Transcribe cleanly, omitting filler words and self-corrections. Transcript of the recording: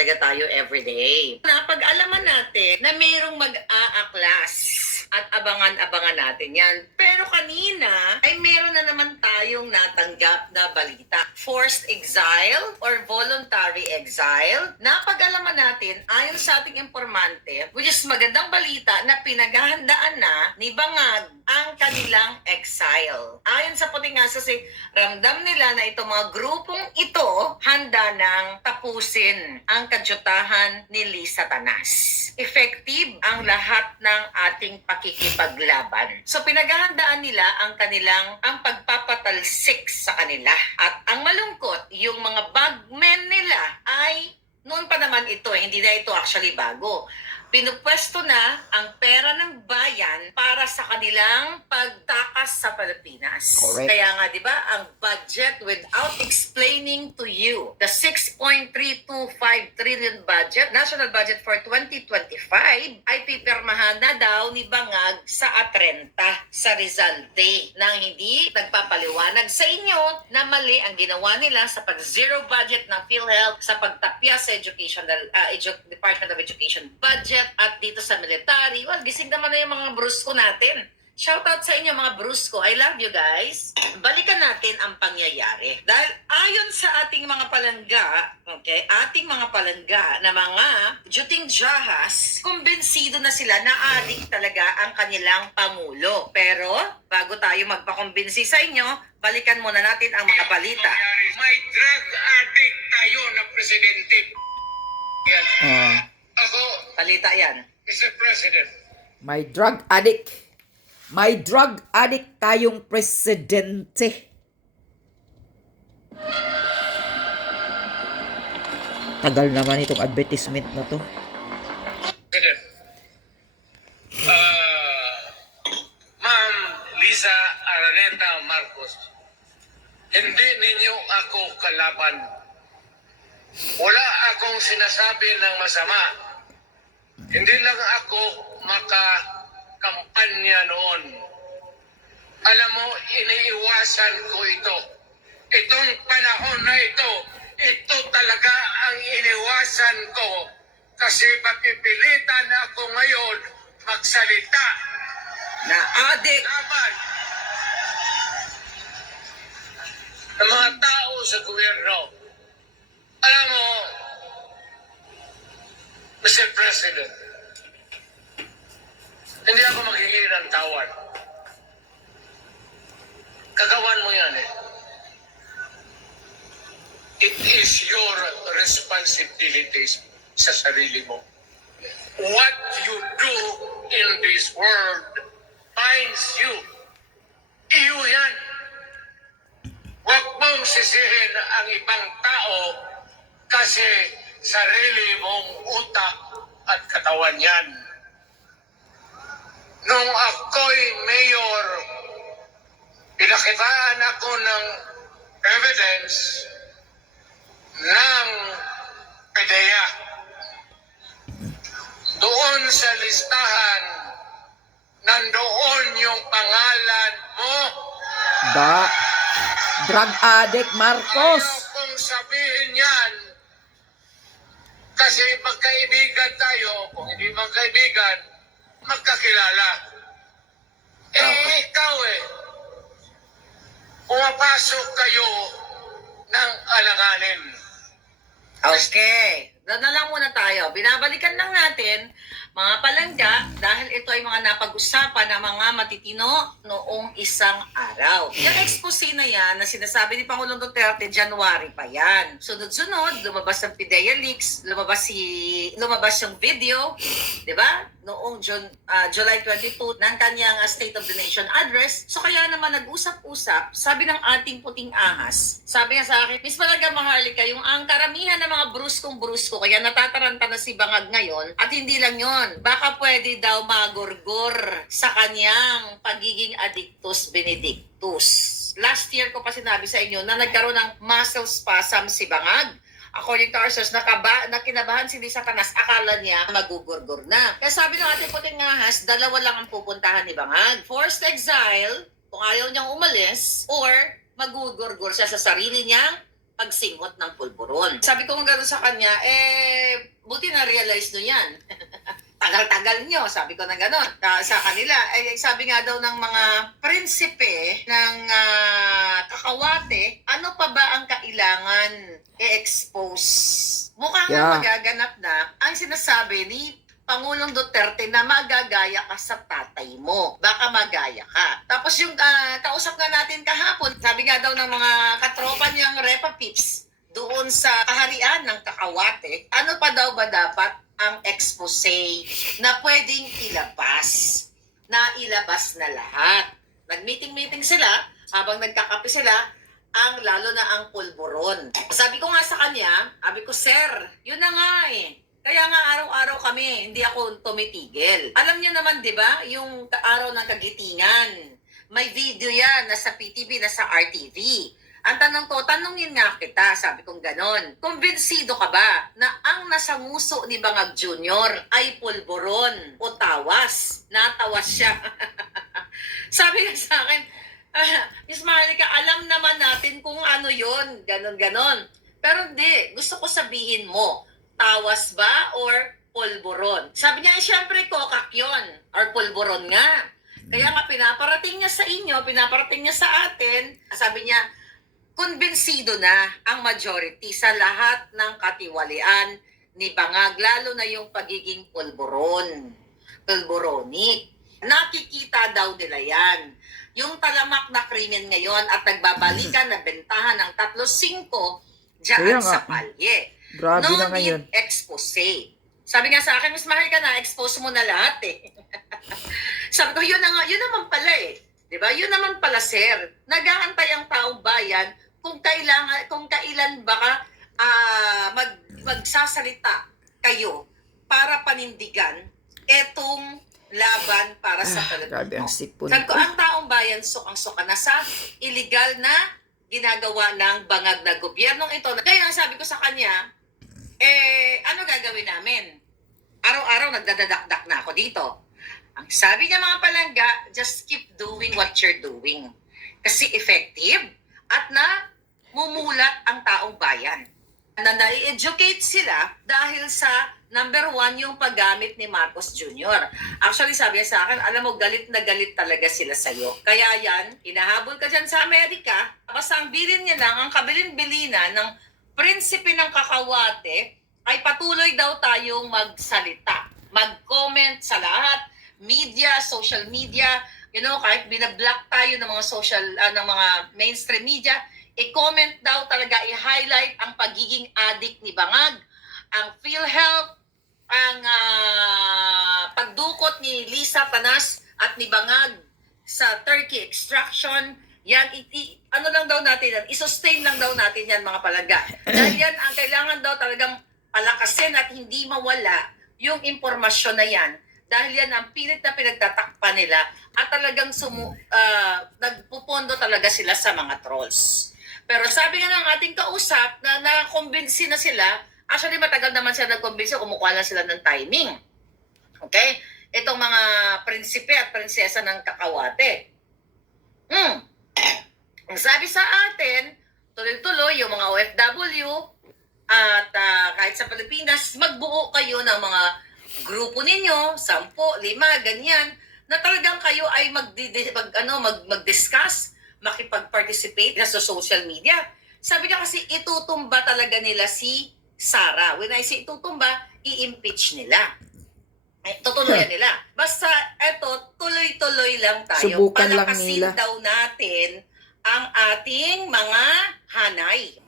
talaga tayo everyday. Napag-alaman natin na mayroong mag-aaklas at abangan-abangan natin yan. Pero kanina ay meron na naman tayong natanggap na balita. Forced exile or voluntary exile. Napag-alaman natin ayon sa ating informante, which is magandang balita na pinaghahandaan na ni Bangag ang kanilang exile. Ayon sa puting asas, ramdam nila na itong mga grupong ito handa nang tapusin ang kadyutahan ni Lisa Tanas. Effective ang lahat ng ating pakikipaglaban. So pinaghahandaan nila ang pagpapatalsik sa kanila. At ang malungkot, yung mga bagmen nila ay noon pa naman ito, hindi na ito actually bago. Pinupwesto na ang pera ng bayan para sa kanilang pagtakas sa Pilipinas. Correct. Kaya nga, di ba, ang budget without explaining to you, the 6.325 trillion budget, national budget for 2025, ay pipirmahan na daw ni Bangag sa Atrenta, sa Rizal Day, nang hindi nagpapaliwanag sa inyo na mali ang ginawa nila sa pag-zero budget ng PhilHealth, sa pagtapya sa Department of Education budget, at dito sa military. Well, gising naman na yung mga brusko natin. Shoutout sa inyo mga brusko. I love you guys. Balikan natin ang pangyayari. Dahil ayon sa ating mga palangga, okay, ating mga palangga na mga juting jahas, kumbensido na sila na adik talaga ang kanilang pangulo. Pero, bago tayo magpakumbinsi sa inyo, balikan muna natin ang mga balita. May drug addict tayo na presidente. Yan. Ako, Balita yan. Mr. President, May drug addict. May drug addict tayong presidente. Tagal naman itong advertisement na to. President, Ma'am Lisa Araneta Marcos, hindi ninyo ako kalaban. Wala akong sinasabi ng masama. Hindi lang ako makakampanya noon. Alam mo, iniiwasan ko ito. Itong panahon na ito talaga ang iniwasan ko kasi mapipilitan ako ngayon magsalita Na adik. laban ng mga tao sa gobyerno. Alam mo, Mr. President, hindi ako maghihingi ng tawad. Kagawan mo yan eh. It is your responsibilities sa sarili mo. What you do in this world finds you. Iyo yan. Huwag mong sisihin ang ibang tao kasi sarili mong utak at katawan yan. Nung ako'y mayor, pinakitaan ako ng evidence ng PDEA. Doon sa listahan, nandoon yung pangalan mo. Drug addict Marcos. Ayaw kong sabihin yan. Kasi magkaibigan tayo. Kung hindi magkaibigan, magkakilala. Ikaw pumapasok kayo ng alanganin. Okay. Doon na lang muna tayo. Binabalikan lang natin, mga palangga, dahil ito ay mga napag-usapan ng mga matitino noong isang araw. Yung expose na yan, na sinasabi ni Pangulong Duterte, January pa yan. Sunod-sunod, lumabas ang PDEA leaks, lumabas yung video, di ba? Noong July 22 ng kanyang State of the Nation address. So kaya naman nag-usap-usap, sabi ng ating puting ahas, sabi nga sa akin, Miss Palangga Maharlika, yung ang karamihan ng mga bruskong-brusko, kaya natataranta na si Bangag ngayon, at hindi lang yon, baka pwede daw magorgor sa kanyang pagiging addictus benedictus. Last year ko pa sinabi sa inyo na nagkaroon ng muscle spasm si Bangag. According to our source, kinabahan si Lisa Tanas, akala niya magugurgur na. Kaya sabi ng ating puting ahas, dalawa lang ang pupuntahan ni Bangag. Forced exile, kung ayaw niyang umalis, or magugurgur siya sa sarili niyang pagsingot ng pulburon. Sabi ko nga gano'n sa kanya, Buti na-realize nyo yan. Tagal-tagal nyo, sabi ko na gano'n. Sa kanila, sabi nga daw ng mga prinsipe ng Kakawate, ano pa ba ang kailangan i-expose? Mukhang Yeah. magaganap na ang sinasabi ni Pangulong Duterte na magagaya ka sa tatay mo. Baka magaya ka. Tapos yung kausap nga natin kahapon, sabi nga daw ng mga katropa niyang Repa Pips, doon sa kaharian ng Kakawate, ano pa daw ba dapat ang expose na pwedeng ilabas na lahat. Nag-meeting sila, habang nagkakape sila, lalo na ang pulburon. Sabi ko nga sa kanya, sabi ko, sir, yun na nga eh. Kaya nga araw-araw kami, hindi ako tumitigil. Alam niyo naman, di ba, yung araw ng kagitingan, may video yan, nasa PTV, nasa RTV. Ang tanong ko, tanungin nga kita, sabi kong ganon. Kumbinsido ka ba na ang nasa nguso ni Bangag Jr. ay pulburon o tawas? Natawas siya. Sabi niya sa akin, Miss Maharlika, alam naman natin kung ano yon, ganon. Pero hindi, gusto ko sabihin mo, tawas ba or pulburon? Sabi niya, syempre kokak yun, or pulburon nga. Kaya nga pinaparating niya sa inyo, pinaparating niya sa atin, sabi niya, kumbinsido na ang majority sa lahat ng katiwalian ni Bangag, lalo na yung pagiging pulburonic. Nakikita daw nila yan. Yung talamak na krimen ngayon at nagbabalikan na bentahan ng 3-5 Kaya dyan nga. sa palye. Grabe No na ngayon. need expose. Sabi nga sa akin, Mas Mahal ka na, expose mo na lahat eh. Sabi ko, yun naman pala eh. Diba? Yun naman pala, sir. Nag-aantay ang taong bayan kung kailan baka magsasalita kayo para panindigan etong laban para sa Grabe ang Pilipino. sipon Sabi ko, ko. ang taong bayan sukang-suka na sa illegal na ginagawa ng bangag na gobyernong ito. Kaya sabi ko sa kanya, ano gagawin namin? Araw-araw nagdadadakdak na ako dito. Ang sabi niya mga palangga, just keep doing what you're doing. Kasi effective at mumulat ang taong bayan. Na nai-educate sila dahil sa number 1 yung paggamit ni Marcos Jr. Actually, sabi niya sa akin, alam mo, galit na galit talaga sila sa'yo. Kaya yan, hinahabol ka dyan sa Amerika, basta ang bilin niya lang, ang kabilin-bilina ng prinsipe ng Kakawate, ay patuloy daw tayong magsalita. Mag-comment sa lahat, media, social media, kahit binablock tayo ng mga ng mga mainstream media, i-comment daw talaga, i-highlight ang pagiging addict ni Bangag, ang PhilHealth, ang pagdukot ni Lisa Tanas at ni Bangag sa turkey extraction. Yan, ano lang daw natin yan, i-sustain lang daw natin yan mga palangga. Dahil yan, ang kailangan daw talagang palakasin at hindi mawala yung impormasyon na yan. Dahil yan ang pilit na pinagtatakpan nila at talagang nagpupondo talaga sila sa mga trolls. Pero sabi nga ng ating kausap na nakumbinsi na sila, actually matagal naman sila nagkumbinsi, kumukuha lang sila ng timing. Okay? Itong mga prinsipe at prinsesa ng Kakawate. Ang sabi sa atin, tuloy-tuloy yung mga OFW at kahit sa Pilipinas, magbuo kayo ng mga grupo ninyo, 10, 5, ganyan, na talagang kayo ay mag-discuss, makipag-participate sa social media. Sabi niya kasi itutumba talaga nila si Sara. When I say itutumba, i-impeach nila. Tutuloyan nila. Basta eto, tuloy-tuloy lang tayo. Subukan lang Palakasin nila. daw natin ang ating mga hanay.